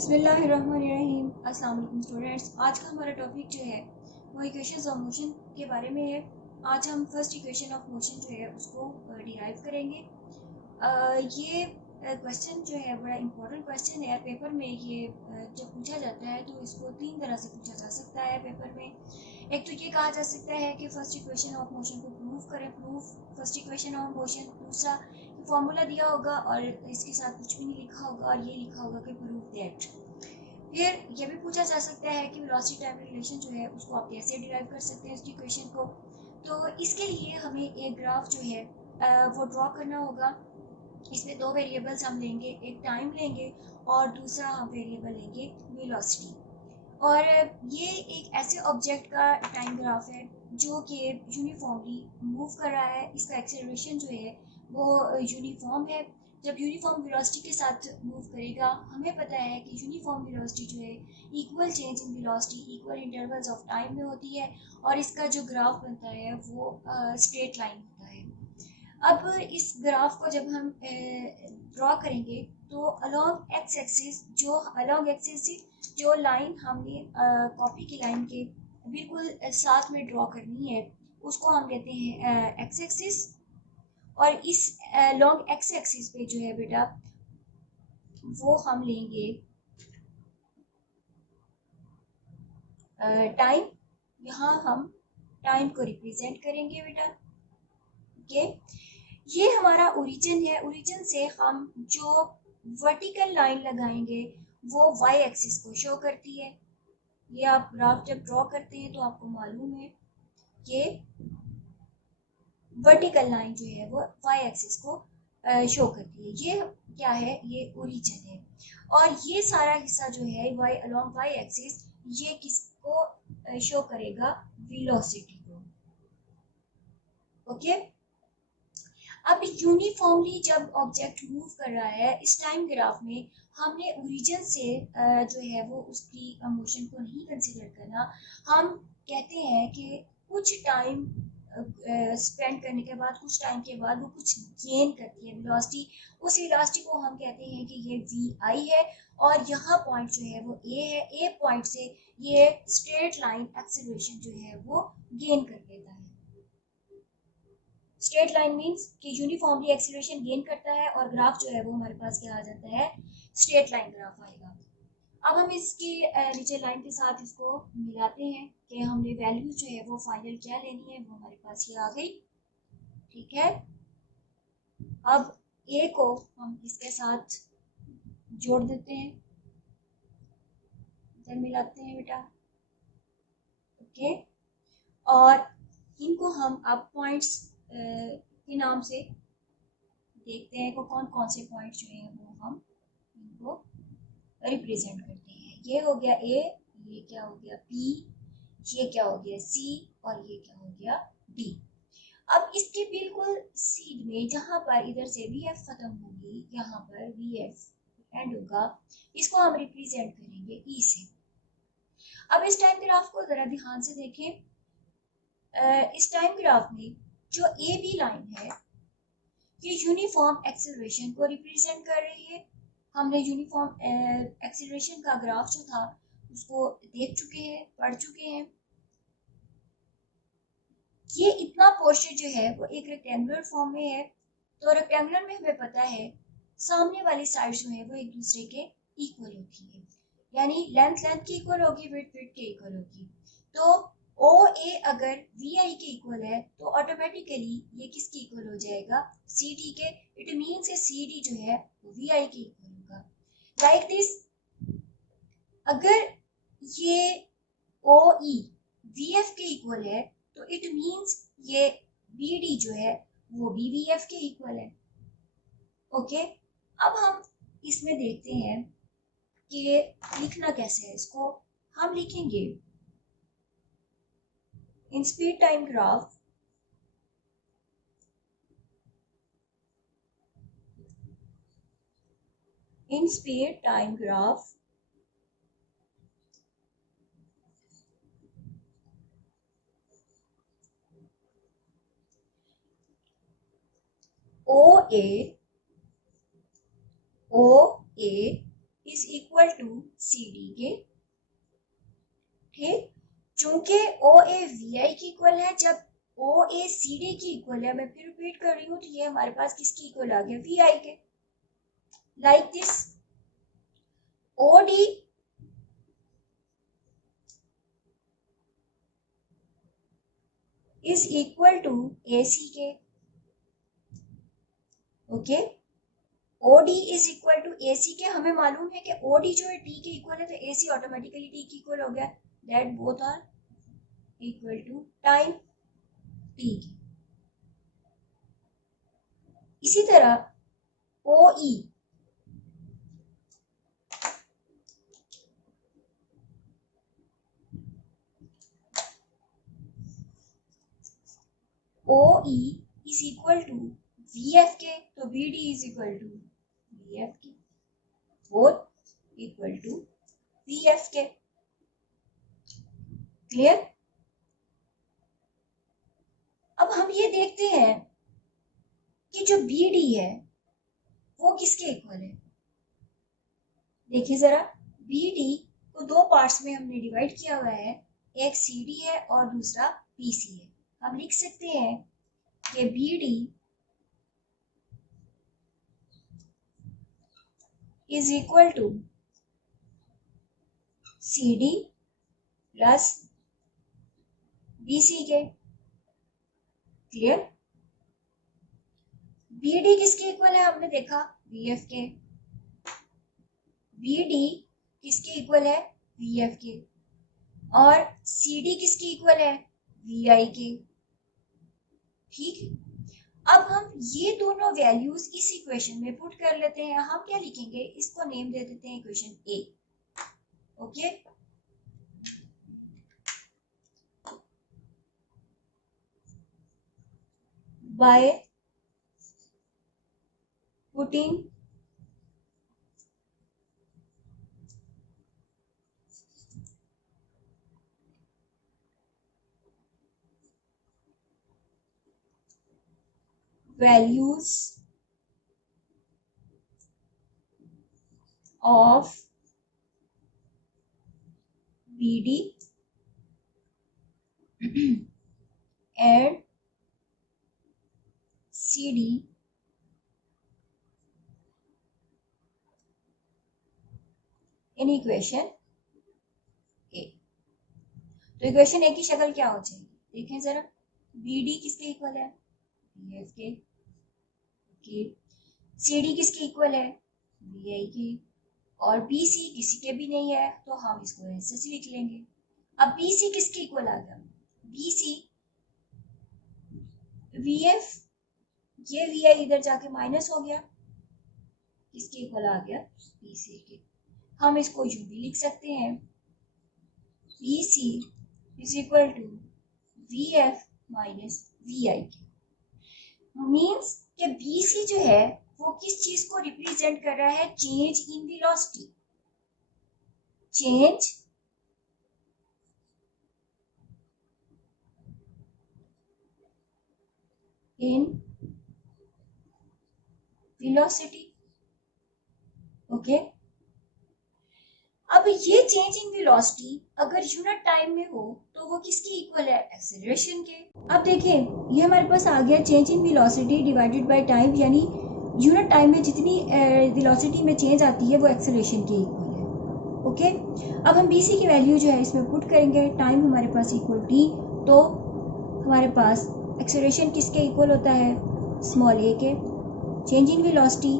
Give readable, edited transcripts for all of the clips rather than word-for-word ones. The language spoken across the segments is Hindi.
बिस्मिल्लाहिर्रहमानिर्रहीम। अस्सलाम वालेकुम स्टूडेंट्स। आज का हमारा टॉपिक जो है वो इक्वेशंस ऑफ मोशन के बारे में है। आज हम फर्स्ट इक्वेशन ऑफ मोशन जो है उसको डिराइव करेंगे। ये क्वेश्चन जो है बड़ा इंपॉर्टेंट क्वेश्चन है। पेपर में ये जब पूछा जाता है तो इसको तीन तरह से पूछा जा सकता है पेपर में। एक तो ये कहा जा सकता है कि फर्स्ट इक्वेशन ऑफ मोशन को प्रूव करें, proof first equation of motion. दूसरा फॉर्मूला दिया होगा और इसके साथ कुछ भी नहीं लिखा होगा और ये लिखा होगा कि प्रूव दैट। फिर ये भी पूछा जा सकता है कि वेलोसिटी टाइम रिलेशन जो है उसको आप कैसे डिराइव कर सकते हैं उसकी इक्वेशन को। तो इसके लिए हमें एक ग्राफ जो है वो ड्रॉ करना होगा। इसमें दो वेरिएबल्स हम लेंगे, एक टाइम लेंगे और दूसरा हम वेरिएबल लेंगे वेलोसिटी। और ये एक ऐसे ऑब्जेक्ट का टाइम ग्राफ है जो कि यूनिफॉर्मली मूव कर रहा है। इसका एक्सेलरेशन जो है वो यूनिफॉर्म है। जब यूनिफॉर्म वेलोसिटी के साथ मूव करेगा, हमें पता है कि यूनिफॉर्म वेलोसिटी जो है equal change in velocity equal intervals of time में होती है और इसका जो ग्राफ बनता है वो स्ट्रेट लाइन होता है। अब इस ग्राफ को जब हम ड्रॉ करेंगे तो अलोंग एक्स एक्सिस जो लाइन हमने कॉपी की लाइन के बिल्कुल साथ में ड्रॉ करनी है उसको हम कहते हैं एक्स एक्सिस। और इस लॉन्ग एक्स एक्सिस पे जो है बेटा वो हम लेंगे टाइम। यहाँ हम टाइम को रिप्रेजेंट करेंगे बेटा। ओके, ये हमारा ओरिजिन है। ओरिजिन से हम जो वर्टिकल लाइन लगाएंगे वो वाई एक्सिस को शो करती है। ये आप ग्राफ जब ड्रॉ करते हैं तो आपको मालूम है ये वर्टिकल लाइन जो है वो वाई एक्सिस को शो करती है। ये क्या है? ये ओरिजिन है। और ये सारा हिस्सा जो है वाई अलोंग वाई एक्सिस ये किसको शो करेगा? वेलोसिटी को। ओके, अब यूनिफॉर्मली जब ऑब्जेक्ट मूव कर रहा है इस टाइम ग्राफ में हमने ओरिजिन से जो है वो उसकी मोशन को नहीं कंसीडर करना। हम कहते हैं कि कुछ टाइम स्पेंड करने के बाद, कुछ टाइम के बाद वो कुछ गेन करती है वेलोसिटी। उस वेलोसिटी को हम कहते हैं कि ये वी आई है और यहाँ पॉइंट जो है वो ए है। ए पॉइंट से ये स्ट्रेट लाइन एक्सेलरेशन जो है वो गेन कर लेता है। स्ट्रेट लाइन मींस कि यूनिफॉर्मली एक्सीलरेशन गेन करता है और ग्राफ जो है वो हमारे पास क्या आ जाता है? स्ट्रेट लाइन ग्राफ आएगा। अब हम इसकी नीचे लाइन के साथ इसको मिलाते हैं कि हमने वैल्यू जो है वो फाइनल क्या लेनी है, वो हमारे पास ये आ गई। ठीक है, अब ए को हम इसके साथ जोड़ देते हैं, इधर मिलाते हैं बेटा। ओके, और इनको हम अब पॉइंट्स के नाम से देखते हैं कि कौन कौन से पॉइंट जो है वो हम इनको रिप्रेजेंट करते हैं। ये हो गया ए, ये क्या हो गया बी, ये क्या हो गया सी और ये क्या हो गया डी। अब इसके बिल्कुल सीध में जहां पर इधर से वी एफ खत्म होगी यहाँ पर वी एफ एंड होगा, इसको हम रिप्रेजेंट करेंगे ई से। अब इस टाइम ग्राफ को जरा ध्यान से देखें। इस टाइम ग्राफ में जो ए बी लाइन है ये यूनिफॉर्म एक्सेलरेशन को रिप्रेजेंट कर रही है। हमने यूनिफॉर्म एक्सेलरेशन का ग्राफ जो था उसको देख चुके हैं, पढ़ चुके हैं। ये इतना पोर्शन जो है वो एक रेक्टेंगुलर फॉर्म में है। तो रेक्टेंगुलर में हमें पता है सामने वाली साइड जो है वो एक दूसरे के इक्वल होती है, यानी लेंथ लेंथ की इक्वल होगी, विड्थ विड्थ के इक्वल होगी। तो ओ ए अगर वी आई के इक्वल है तो ऑटोमेटिकली ये किसके इक्वल हो जाएगा? सी डी के। इट मीन्स सी डी जो है वो वी आई के इक्वल होगा। लाइक दिस, अगर ये ओ ई वी एफ के इक्वल है तो इट मीन्स ये बी डी जो है वो भी वी एफ के इक्वल है। ओके, अब हम इसमें देखते हैं कि लिखना कैसे है। इसको हम लिखेंगे इन speed time graph in speed time graph OA is is equal to C D के। ठीक, चूंकि ओ ए वी आई की इक्वल है, जब ओ ए सी डी की इक्वल है, मैं फिर रिपीट कर रही हूँ, तो ये हमारे पास किसकी इक्वल आ गया, V I K. Like this O D is equal to A C के। Okay, OD is equal to AC के। हमें मालूम है कि OD जो है T के इक्वल है, तो AC ऑटोमेटिकली T के इक्वल हो गया। That both are equal to time T के। इसी तरह OE is equal to VF के, तो VD is equal to VF के, बोथ इक्वल टू VF के। क्लियर? अब हम ये देखते हैं कि जो BD है वो किसके इक्वल है। देखिए जरा, BD को दो पार्ट्स में हमने डिवाइड किया हुआ है, एक CD है और दूसरा BC है। हम लिख सकते हैं कि BD is equal to CD plus BC के। क्लियर? BD किसके इक्वल है, हमने देखा VF के। BD किसके इक्वल है, VF के। और CD किसके इक्वल है, VI के। ठीक है, अब हम ये दोनों वैल्यूज इस इक्वेशन में पुट कर लेते हैं। हम क्या लिखेंगे, इसको नेम दे देते हैं equation A। Okay, by putting values of BD and CD in equation A। तो इक्वेशन A की शक्ल क्या हो जाएगी, देखें जरा। BD किसके इक्वल है, VF के। CD किसके इक्वल है, VI के। और BC किसी के भी नहीं है, तो हम इसको ऐसे लिख लेंगे। अब BC किसके इक्वल आ गया, BC VF, ये VI इधर जाके माइनस हो गया, किसके इक्वल आ गया, BC के। हम इसको यूं भी लिख सकते हैं, BC is equal to VF minus VI के। मीन्स कि BC जो है वो किस चीज को रिप्रेजेंट कर रहा है, change in velocity. Change in velocity. Okay, अब ये चेंज इन वेलोसिटी अगर यूनिट टाइम में हो तो वो किसकी इक्वल है, एक्सेलरेशन के। अब देखें, ये हमारे पास आ गया change in velocity divided by time, यानी यूनिट टाइम में जितनी वेलोसिटी में चेंज आती है वो एक्सेलरेशन के इक्वल है। ओके, अब हम BC की वैल्यू जो है इसमें पुट करेंगे। टाइम हमारे पास इक्वल T, तो हमारे पास एक्सेलरेशन किसके इक्वल होता है, स्मॉल a के। चेंज इन वेलोसिटी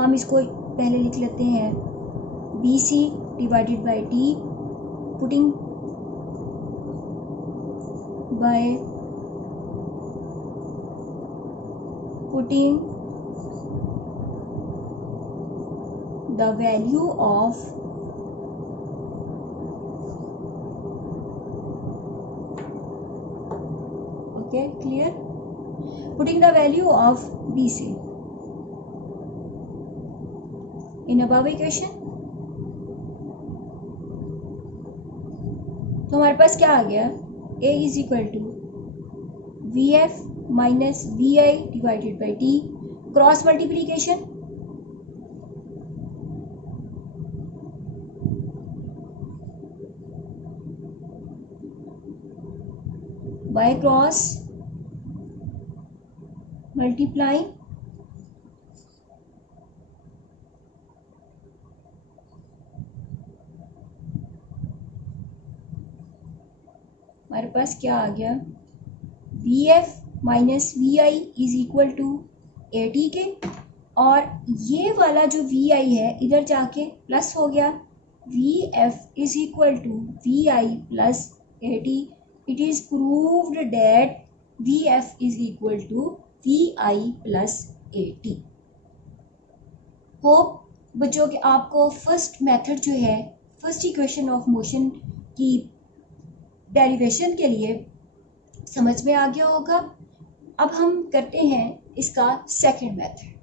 हम इसको पहले लिख लेते हैं, BC divided by T, putting the value of clear, putting the value of BC in above equation। तो हमारे पास क्या आ गया, A is equal to VF minus VI divided by T, cross multiplication y cross multiply हमारे पास क्या आ गया, V F minus V I is equal to A T के, और ये वाला जो वी आई है इधर जाके प्लस हो गया, V F is equal to V I plus A T. It is proved that V F is equal to V I plus A T. Hope बच्चों कि आपको फर्स्ट मेथड जो है, फर्स्ट इक्वेशन ऑफ मोशन की डेरिवेशन के लिए समझ में आ गया होगा। अब हम करते हैं इसका सेकंड मेथड।